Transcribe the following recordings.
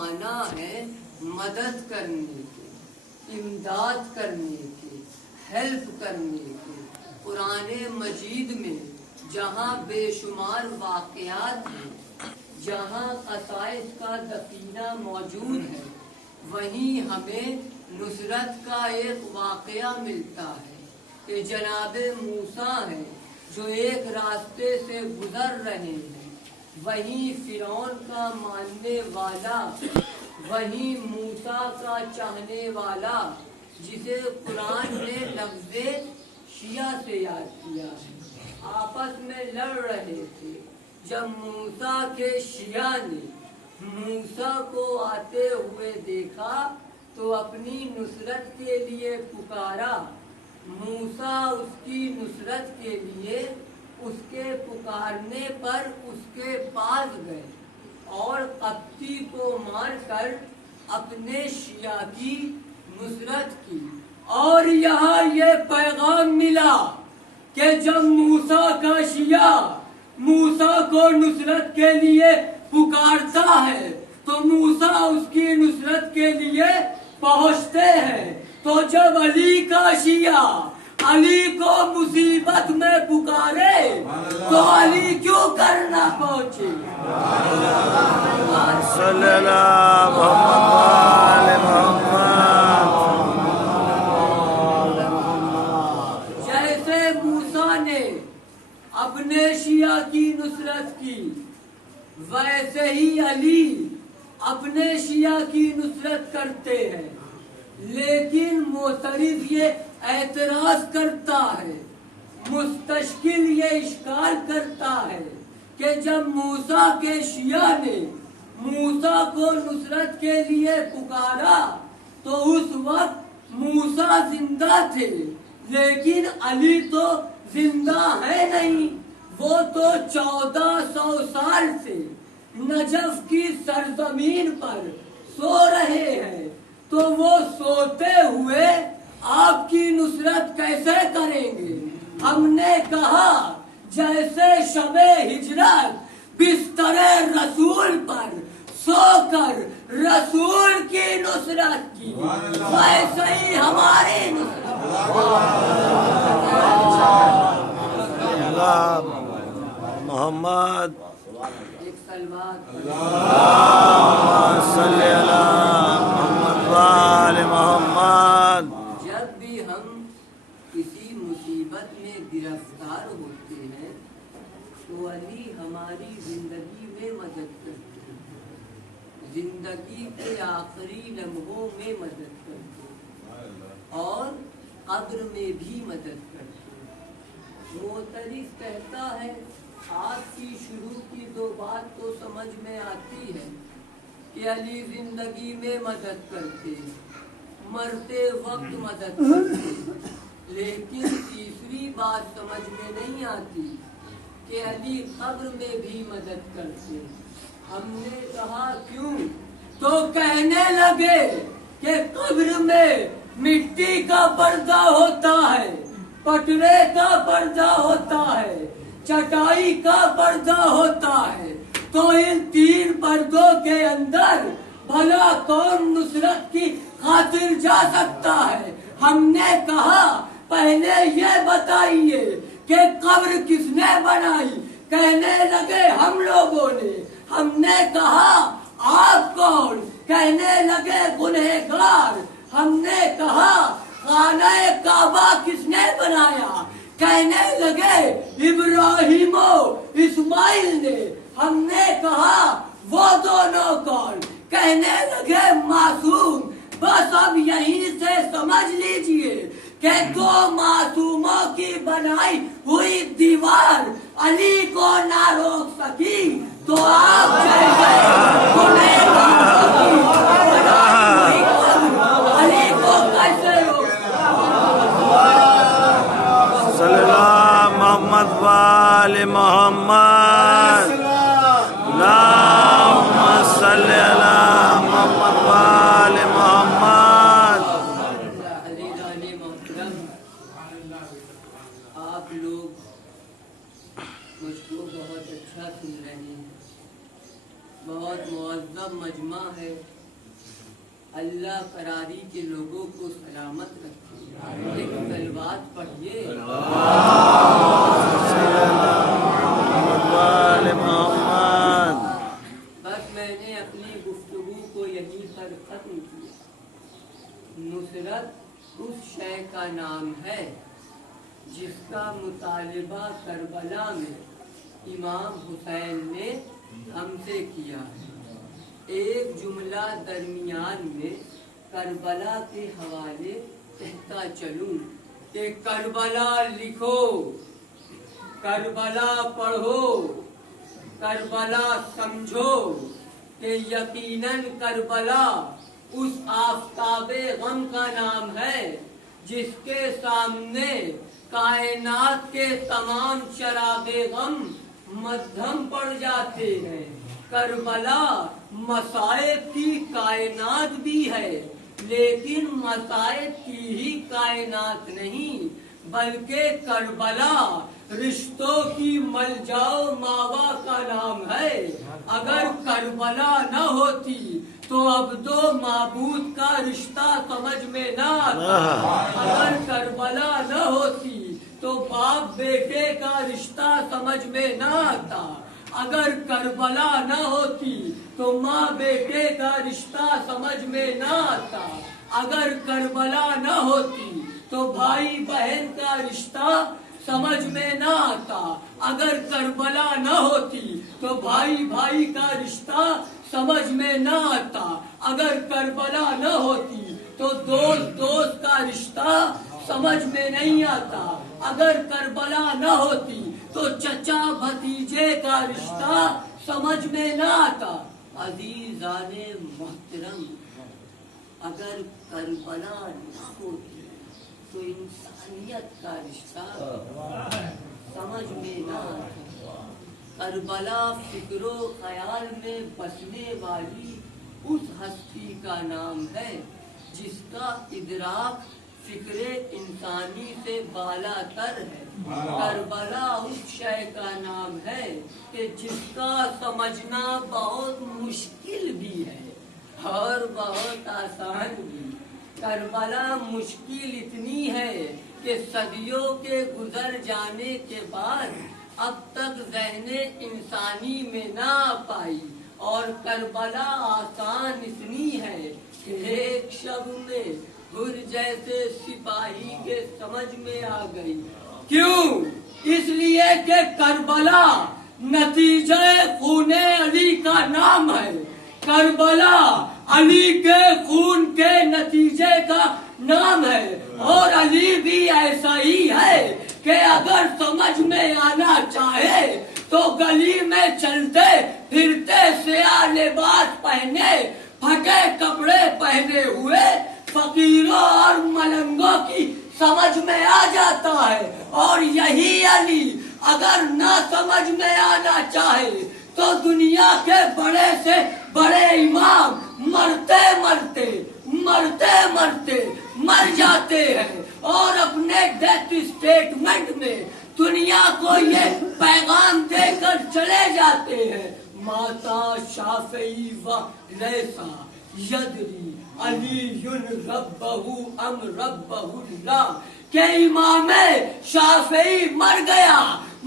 مانا ہے مدد کرنے کے، امداد کرنے کے، ہیلپ کرنے کے۔ قرآن مجید میں جہاں بے شمار واقعات ہیں، جہاں قصائص کا دفینہ موجود ہے، وہیں ہمیں نصرت کا ایک واقعہ ملتا ہے کہ جناب موسیٰ ہیں جو ایک راستے سے گزر رہے ہیں، وہیں فرعون کا ماننے والا، وہیں موسیٰ کا چاہنے والا، جسے قرآن نے لفظ شیعہ سے یاد کیا ہے، آپس میں لڑ رہے تھے۔ جب موسیٰ کے شیعہ نے موسیٰ کو آتے ہوئے دیکھا تو اپنی نصرت کے لیے پکارا۔ موسیٰ اس کی نصرت کے لیے اس کے پکارنے پر اس کے پاس گئے اور قبطی کو مار کر اپنے شیعہ کی نصرت کی۔ اور یہاں یہ پیغام ملا کہ جب موسیٰ کا شیعہ موسیٰ کو نصرت کے لیے پکارتا ہے تو موسیٰ اس کی نصرت کے لیے پہنچتے ہیں۔ تو جب علی کا شیعہ علی کو مصیبت میں پکارے تو علی کیوں کرنا پہنچے؟ صلی اللہ محمد۔ جیسے موسیٰ نے اپنے شیعہ کی نصرت کی، ویسے ہی علی اپنے شیعہ کی نصرت کرتے ہیں، لیکن معترض یہ اعتراض کرتا ہے، مستشکل یہ اشکال کرتا ہے کہ جب موسیٰ کے شیعہ نے موسیٰ کو نصرت کے لیے پکارا تو اس وقت موسیٰ زندہ تھے، لیکن علی تو زندہ ہے نہیں، وہ تو 1400 سال سے نجف کی سرزمین پر سو رہے ہیں، تو وہ سوتے ہوئے آپ کی نصرت کیسے کریں گے؟ ہم نے کہا جیسے شب ہجرت بستر رسول پر سو کر رسول کی نصرت کی، ویسے ہی ہماری نصرت۔ محمد ایک سلوات صلی اللہ محمد وآل محمد۔ جب بھی ہم کسی مصیبت میں گرفتار ہوتے ہیں تو علی ہماری زندگی میں مدد کرتے ہیں، زندگی کے آخری لمحوں میں مدد کرتے ہیں اور قبر میں بھی مدد کرتے ہیں۔ معترض کہتا ہے آپ کی شروع کی دو بات تو سمجھ میں آتی ہے کہ علی زندگی میں مدد کرتے، مرتے وقت مدد کرتے، لیکن تیسری بات سمجھ میں نہیں آتی کہ علی قبر میں بھی مدد کرتے۔ ہم نے کہا کیوں؟ تو کہنے لگے کہ قبر میں مٹی کا پردہ ہوتا ہے، پٹرے کا پردہ ہوتا ہے، چٹائی کا پردہ ہوتا ہے، تو ان تین پردوں کے اندر بھلا کون نصرت کی خاطر جا سکتا ہے؟ ہم نے کہا پہلے یہ بتائیے کہ قبر کس نے بنائی؟ کہنے لگے ہم لوگوں نے۔ ہم نے کہا آپ کون؟ کہنے لگے گنہگار۔ ہم نے کہا خانہ کعبہ کس نے بنایا؟ کہنے لگے ابراہیم و اسماعیل نے۔ ہم نے کہا وہ دونوں کون؟ کہنے لگے معصوم۔ بس اب یہیں سے سمجھ لیجئے کہ دو معصوموں کی بنائی ہوئی دیوار علی کو نہ روک سکی تو آپ جیسے گنہگاروں کی بنائی ہوئی قبر علی کو کیسے روک صلی اللہ محمد وآل محمد۔ اللہم صلی اللہ محمد وآل محمد۔ علی محترم، آپ لوگ مجھ کو بہت اچھا سن رہے ہیں، بہت معذب مجمع ہے۔ ہے اللہ کراری کے لوگوں کو سلامت رکھے. ایک صلوات پڑھیے. بس میں نے اپنی گفتگو کو یہیں پر ختم کیا. نصرت اس شے کا نام ہے جس کا مطالبہ کربلا میں امام حسین نے ہم سے کیا ہے. ایک جملہ درمیان میں کربلا کے حوالے کہتا چلوں کہ کربلا لکھو، کربلا پڑھو، کربلا سمجھو کہ یقیناً کربلا اس آفتاب غم کا نام ہے جس کے سامنے کائنات کے تمام چراغ غم مدھم پڑ جاتے ہیں. کربلا مصائب کی کائنات بھی ہے لیکن مصائب کی ہی کائنات نہیں، بلکہ کربلا رشتوں کی ملجاؤ ماوا کا نام ہے. اگر کربلا نہ ہوتی تو عبد و معبود کا رشتہ سمجھ میں نہ آتا. اگر کربلا نہ ہوتی تو باپ بیٹے کا رشتہ سمجھ میں نہ آتا. اگر کربلا نہ ہوتی تو ماں بیٹے کا رشتہ سمجھ میں نہ آتا. اگر کربلا نہ ہوتی تو بھائی بہن کا رشتہ سمجھ میں نہ آتا. اگر کربلا نہ ہوتی تو بھائی بھائی کا رشتہ سمجھ میں نہ آتا. اگر کربلا نہ ہوتی تو دوست دوست کا رشتہ سمجھ میں نہیں آتا. اگر کربلا نہ ہوتی تو چچا بھتیجے کا رشتہ سمجھ میں نہ آتا. عزیزان محترم، اگر کربلا نہ ہوتی تو انسانیت کا رشتہ سمجھ میں نہ آتا. کربلا فکر و خیال میں بسنے والی اس ہستی کا نام ہے جس کا ادراک فکر انسانی سے بالا تر ہے. کربلا اس شے کا نام ہے کہ جس کا سمجھنا بہت مشکل بھی ہے اور بہت آسان بھی. کربلا مشکل اتنی ہے کہ صدیوں کے گزر جانے کے بعد اب تک ذہن انسانی میں نہ آ پائی، اور کربلا آسان اتنی ہے کہ ایک شب میں گر جیسے سپاہی کے سمجھ میں آ گئی. کیوں؟ اس لیے کہ کربلا نتیجہ خون علی کا نام ہے. کربلا علی کے خون کے نتیجے کا نام ہے، اور علی بھی ایسا ہی ہے کہ اگر سمجھ میں آنا چاہے تو گلی میں چلتے پھرتے سیاہ لباس پہنے پھٹے کپڑے پہنے ہوئے فقیروں اور ملنگوں کی سمجھ میں آ جاتا ہے. اور یہی علی اگر نہ سمجھ میں آنا چاہے تو دنیا کے بڑے سے بڑے امام مرتے مرتے مر جاتے ہیں اور اپنے ڈیتھ اسٹیٹمنٹ میں دنیا کو یہ پیغام دے کر چلے جاتے ہیں: ماتا شافعی و لیسا یدری علی ربہ ام ربہ اللہ، کہ امام شافعی مر گیا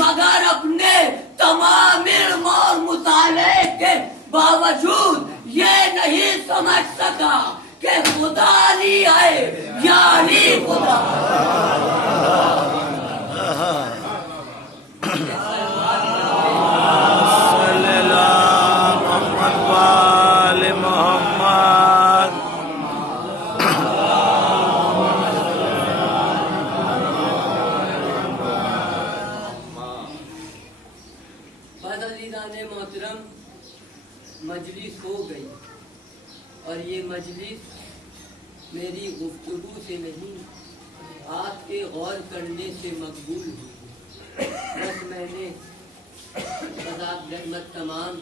مگر اپنے تمام علم اور مطالعے کے باوجود یہ نہیں سمجھ سکا کہ خدا علی ہے یا علی خدا. محترم، مجلس ہو گئی اور یہ مجلس میری گفتگو سے نہیں آپ کے غور کرنے سے مقبول ہوئی. بس میں نے آپ رحمت تمام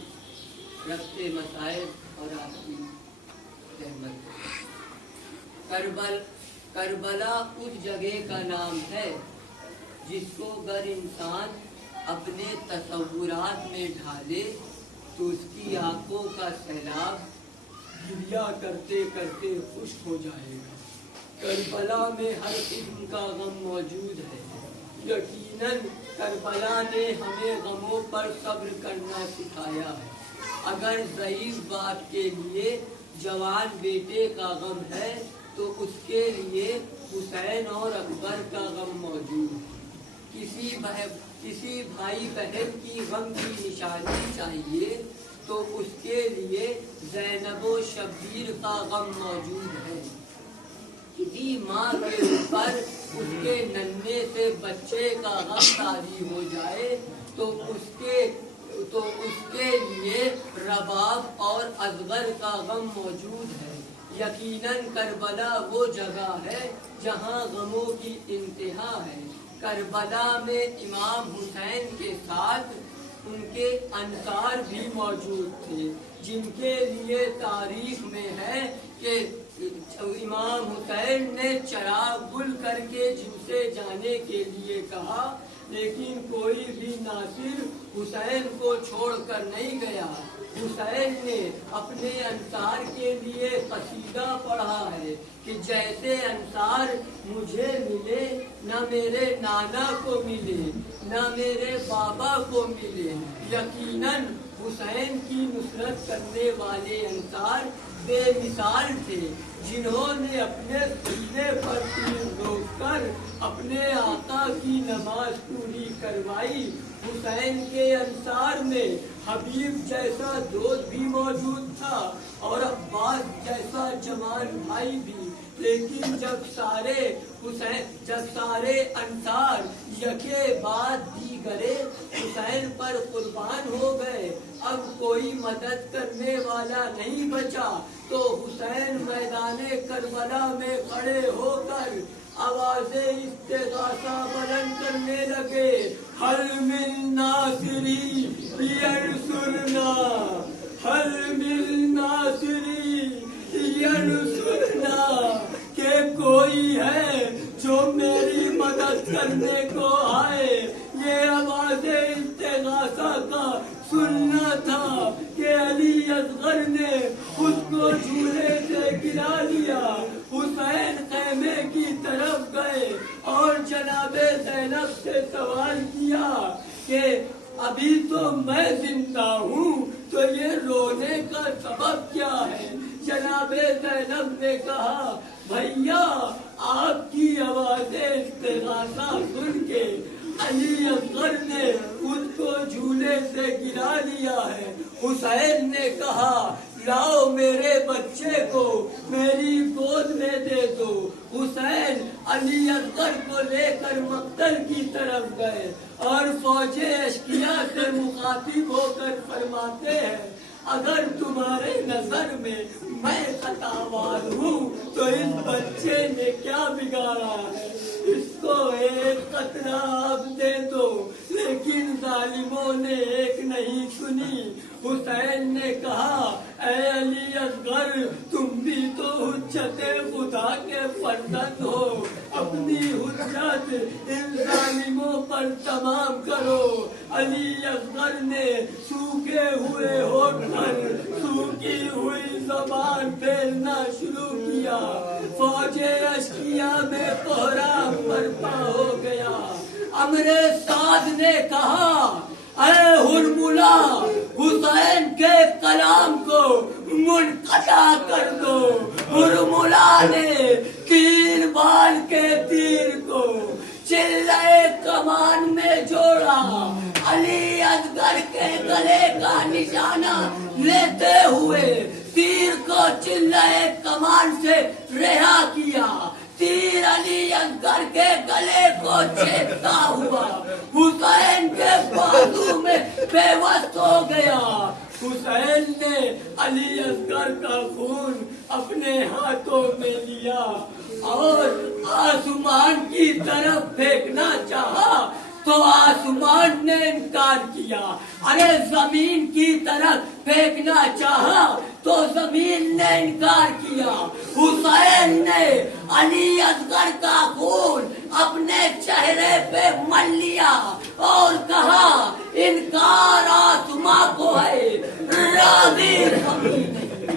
رکھتے مسائل اور آپ کی رحمت. کربلا اس جگہ کا نام ہے جس کو اگر انسان اپنے تصورات میں ڈھالے تو اس کی آنکھوں کا سیلاب دیا کرتے کرتے خشک ہو جائے گا۔ کربلا میں ہر قسم کا غم موجود ہے، یقیناً کربلا نے ہمیں غموں پر صبر کرنا سکھایا ہے۔ اگر ضعیف باپ کے لیے جوان بیٹے کا غم ہے تو اس کے لیے حسین اور اکبر کا غم موجود ہے۔ کسی بھائی بہن کی غم کی نشانی چاہیے تو اس کے لیے زینب و شبیر کا غم موجود ہے۔ کسی ماں کے اوپر اس کے ننھے سے بچے کا غم طاری ہو جائے تو اس کے لیے رباب اور اصغر کا غم موجود ہے۔ یقیناً کربلا وہ جگہ ہے جہاں غموں کی انتہا ہے۔ کربلا میں امام حسین کے ساتھ ان کے انصار بھی موجود تھے، جن کے لیے تاریخ میں ہے کہ امام حسین نے چراغ گل کر کے جن سے جانے کے لیے کہا، لیکن کوئی بھی ناصر حسین کو چھوڑ کر نہیں گیا۔ حسین نے اپنے انصار کے لیے قصیدہ پڑھا ہے کہ جیسے انصار مجھے ملے، نہ میرے نانا کو ملے نہ میرے بابا کو ملے۔ یقیناً حسین کی نصرت کرنے والے انصار بے مثال تھے، جنہوں نے اپنے سینے پر تیر روک کر اپنے آقا کی نماز پوری کروائی۔ حسین کے انصار میں حبیب جیسا دوست بھی موجود تھا اور عباس جیسا جوان بھائی بھی، لیکن جب سارے انصار یکے بعد دیگرے حسین پر قربان ہو گئے، اب کوئی مدد کرنے والا نہیں بچا، تو حسین میدان کربلا میں کھڑے ہو کر آواز استغاثہ بلند کرنے لگے، حل من ناصری ینصرنا، حل من ناصری ینصرنا، کہ کوئی ہے جو میری مدد کرنے کو آئے۔ یہ آواز استغاثہ کا سننا تھا کہ علی اصغر نے خود کو جھولے سے گرا لیا۔ حسین خیمے کی طرف گئے اور جناب زینب سے سوال کیا کہ ابھی تو میں زندہ ہوں تو یہ رونے کا سبب کیا ہے؟ جناب زینب نے کہا، بھیا آپ کی آواز استغاثہ سن کے علی اصغر نے خود کو جھولے سے گرا لیا ہے۔ حسین نے کہا، لاؤ میرے بچے کو میری گود میں دے دو۔ حسین علی اصغر کو لے کر مقتل کی طرف گئے اور فوج اشقیاء سے مخاطب ہو کر فرماتے ہیں، اگر تمہارے نظر میں خطاوار ہوں تو اس بچے نے کیا بگاڑا ہے، اس کو ایک قطرہ آب دے دو۔ لیکن ظالموں نے ایک نہیں سنی۔ حسین نے کہا، اے علی اصغر، تم بھی تو حجت خدا کے فرزند ہو، اپنی حجت ان ظالموں پر تمام کرو۔ علی اصغر نے سوکھے ہوئے ہونٹ پر سوکھی ہوئی زبان پھیلنا شروع کیا۔ فوج اشقیاء میں کوہرام برپا ہو گیا۔ امر سعد نے کہا، اے ہرملا، حسین کے کلام کو منقطع کر دو۔ ہرملا نے تیر بال کے تیر کو چلے کمان میں جوڑا، علی اصغر کے گلے کا نشانہ لیتے ہوئے تیر کو چلے کمان سے رہا کیا۔ تیر علی اصغر کے گلے کو چھیدتا ہوا حسین کے بازو میں پیوست ہو گیا۔ حسین نے علی اصغر کا خون اپنے ہاتھوں میں لیا اور آسمان کی طرف پھینکنا چاہا تو آسمان نے انکار کیا۔ ارے زمین کی طرف پھینکنا چاہا تو زمین نے انکار کیا۔ حسین نے علی اصغر کا خون اپنے چہرے پہ مل لیا اور کہا، انکار آسماں کو ہے، راضی زمین نہیں۔